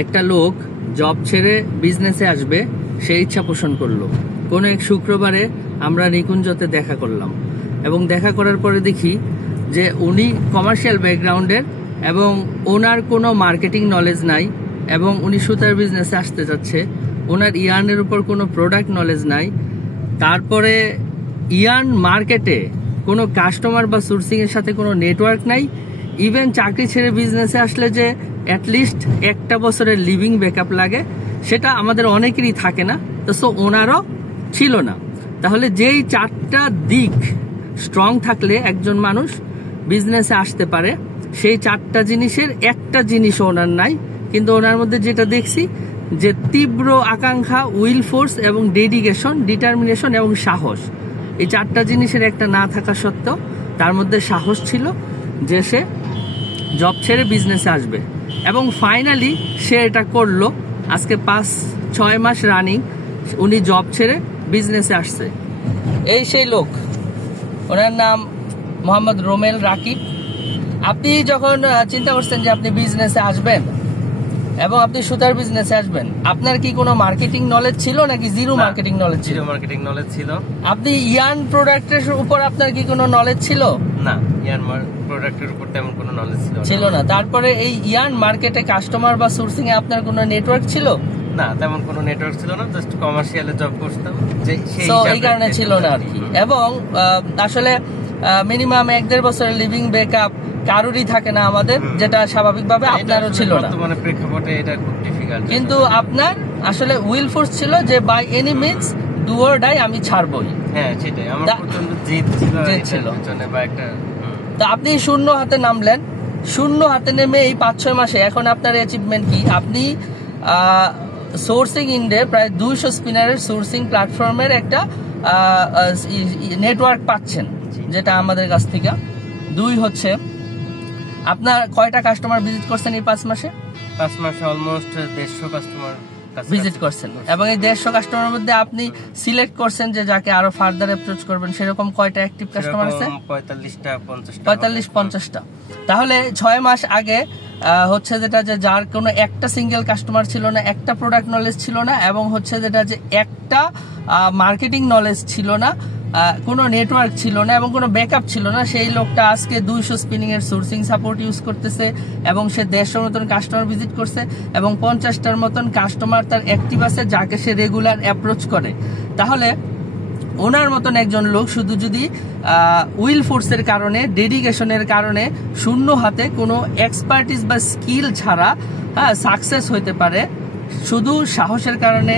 একটা লোক জব ছেড়ে বিজনেসে আসবে সে ইচ্ছা পোষণ করলো। কোনো এক শুক্রবারে আমরা নিকুঞ্জতে দেখা করলাম এবং দেখা করার পরে দেখি যে উনি কমার্শিয়াল ব্যাকগ্রাউন্ডের এবং ওনার কোনো মার্কেটিং নলেজ নাই এবং উনি সুতার বিজনেসে আসতে যাচ্ছে। ওনার ইয়ার্নের উপর কোনো প্রোডাক্ট নলেজ নাই। তারপরে ইয়ার্ন মার্কেটে কোনো কাস্টমার বা সোর্সিংয়ের সাথে কোনো নেটওয়ার্ক নাই। ইভেন চাকরি ছেড়ে বিজনেসে আসলে যে অ্যাটলিস্ট একটা বছরের লিভিং ব্যাকআপ লাগে সেটা আমাদের অনেকেরই থাকে না, তো সো ওনারও ছিল না। তাহলে যেই চারটা দিক স্ট্রং থাকলে একজন মানুষ বিজনেসে আসতে পারে, সেই চারটা জিনিসের একটা জিনিস ওনার নাই। কিন্তু ওনার মধ্যে যেটা দেখছি যে তীব্র আকাঙ্ক্ষা, উইল ফোর্স এবং ডেডিকেশন, ডিটারমিনেশন এবং সাহস, এই চারটা জিনিসের একটা না থাকা সত্ত্বেও তার মধ্যে সাহস ছিল যে সে জব ছেড়ে বিজনেসে আসবে এবং ফাইনালি সে এটা করলো। আজকে 5-6 মাস রানিং উনি জব ছেড়ে বিজনেসে আসছে। এই সেই লোক, ওনার নাম মোহাম্মদ রোমেল রাকিব। আপনি যখন চিন্তা করছেন যে আপনি বিজনেসে আসবেন এবং আপনি সুতার বিজনেসে আসবেন, আপনার কি কোনো মার্কেটিং নলেজ ছিল নাকি জিরো মার্কেটিং নলেজ ছিল? জিরো মার্কেটিং নলেজ ছিল। আপনি ইয়ার্ন প্রোডাক্টের উপর আপনার কি কোনো নলেজ ছিল? না, ইয়ার্ন প্রোডাক্টের উপর তেমন কোনো নলেজ ছিল না। তারপরে এই ইয়ার্ন মার্কেটে কাস্টমার বা সোর্সিং এ আপনার কোনো নেটওয়ার্ক ছিল? না, তেমন কোনো নেটওয়ার্ক ছিল না, জাস্ট কমার্শিয়ালে জব করতাম, যে এই কারণে ছিল না আর কি। এবং আসলে মিনিমাম 1-1.5 বছরের লিভিং ব্যাকআপ কারোরই থাকে না আমাদের, যেটা স্বাভাবিকভাবে আপনারও ছিল না। বর্তমানে প্রেক্ষাপটে এটা খুব ডিফিকাল্ট। কিন্তু আপনার আসলে উইল ফোর্স ছিল যে by any means do or die, আমি ছাড়বই। হ্যাঁ, সেটাই আমার প্রচন্ড জেদ ছিল পিছনে বা একটা। তো আপনি শূন্য হাতে নামলেন, শূন্য হাতে নেমে এই 5-6 মাসে এখন আপনার অ্যাচিভমেন্ট কি? আপনি সোর্সিং ইন্ডে প্রায় 200 স্পিনারের সোর্সিং প্ল্যাটফর্মের একটা নেটওয়ার্ক পাচ্ছেন, যেটা আমাদের কাছ থেকে। 2 হচ্ছে আপনার কয়টা কাস্টমার ভিজিট করছেন এই 5 মাসে? 5 মাসে অলমোস্ট 150 কাস্টমার ভিজিট করছেন এবং এই 150 কাস্টমারের মধ্যে আপনি সিলেক্ট করছেন যে যাকে আরো ফার্দার অ্যাপ্রোচ করবেন। সেরকম কয়টা অ্যাক্টিভ কাস্টমার আছে? 45-50টা। তাহলে 6 মাস আগে হচ্ছে যেটা যে যার কোনো একটা সিঙ্গেল কাস্টমার ছিল না, একটা প্রোডাক্ট নলেজ ছিল না এবং হচ্ছে যেটা যে একটা মার্কেটিং নলেজ ছিল না, কোনো নেটওয়ার্ক ছিল না এবং কোনো ব্যাকআপ ছিল না, সেই লোকটা আজকে 200 স্পিনিং এর সোর্সিং সাপোর্ট ইউজ করতেছে এবং সে 150 মতন কাস্টমার ভিজিট করছে এবং 50টার মতন কাস্টমার তার অ্যাক্টিভ আছে যাকে সে রেগুলার অ্যাপ্রোচ করে। তাহলে ওনার মতন একজন লোক শুধু যদি উইল ফোর্সের কারণে, ডেডিকেশনের কারণে, শূন্য হাতে কোনো এক্সপার্টিস বা স্কিল ছাড়া সাকসেস হইতে পারে শুধু সাহসের কারণে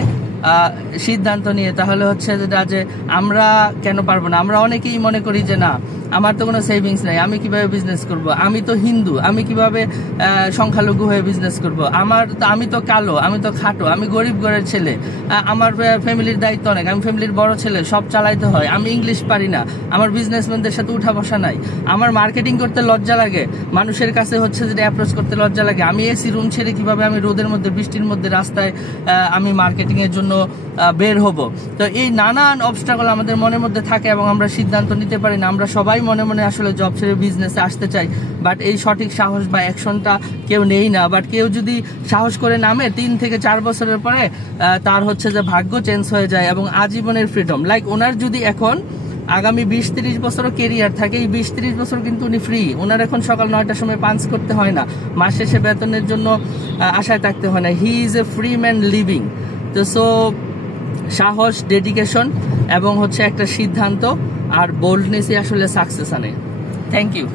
সিদ্ধান্ত নিয়ে, তাহলে হচ্ছে যেটা যে আমরা কেন পারবো না? আমরা অনেকেই মনে করি যে না, আমার তো কোনো সেভিংস নাই, আমি কিভাবে বিজনেস করব? আমি তো হিন্দু, আমি কিভাবে সংখ্যালঘু হয়ে বিজনেস করব? আমি তো কালো, আমি তো খাটো, আমি গরিব ঘরের ছেলে, আমার ফ্যামিলির দায়িত্ব অনেক, আমি ফ্যামিলির বড় ছেলে, সব চালাইতে হয়, আমি ইংলিশ পারি না, আমার বিজনেসম্যানদের সাথে উঠা বসা নাই, আমার মার্কেটিং করতে লজ্জা লাগে, মানুষের কাছে হচ্ছে যেটা অ্যাপ্রোচ করতে লজ্জা লাগে, আমি এসি রুম ছেড়ে কিভাবে আমি রোদের মধ্যে, বৃষ্টির মধ্যে রাস্তায় আমি মার্কেটিং এর জন্য বের হব? তো এই নানান অবস্টাকল আমাদের মনের মধ্যে থাকে এবং আমরা সিদ্ধান্ত নিতে পারি না। আমরা সবাই মনে মনে আসলে জব ছেড়ে বিজনেসে আসতে চাই, বাট এই সঠিক সাহস বা অ্যাকশনটা কেউ নেই না। বাট কেউ যদি সাহস করে নামে 3 থেকে 4 বছরের পরে তার হচ্ছে যে ভাগ্য চেঞ্জ হয়ে যায় এবং আজীবনের ফ্রিডম। লাইক ওনার যদি এখন আগামী 20-30 বছরও কেরিয়ার থাকে, এই 20-30 বছর কিন্তু উনি ফ্রি। ওনার এখন সকাল 9টার সময় পাঞ্চ করতে হয় না, মাস শেষে বেতনের জন্য আশায় থাকতে হয় না। He is a free man living. তো সো সাহস, ডেডিকেশন এবং হচ্ছে একটা সিদ্ধান্ত আর বোল্ডনেসই আসলে সাকসেস আনে। Thank you.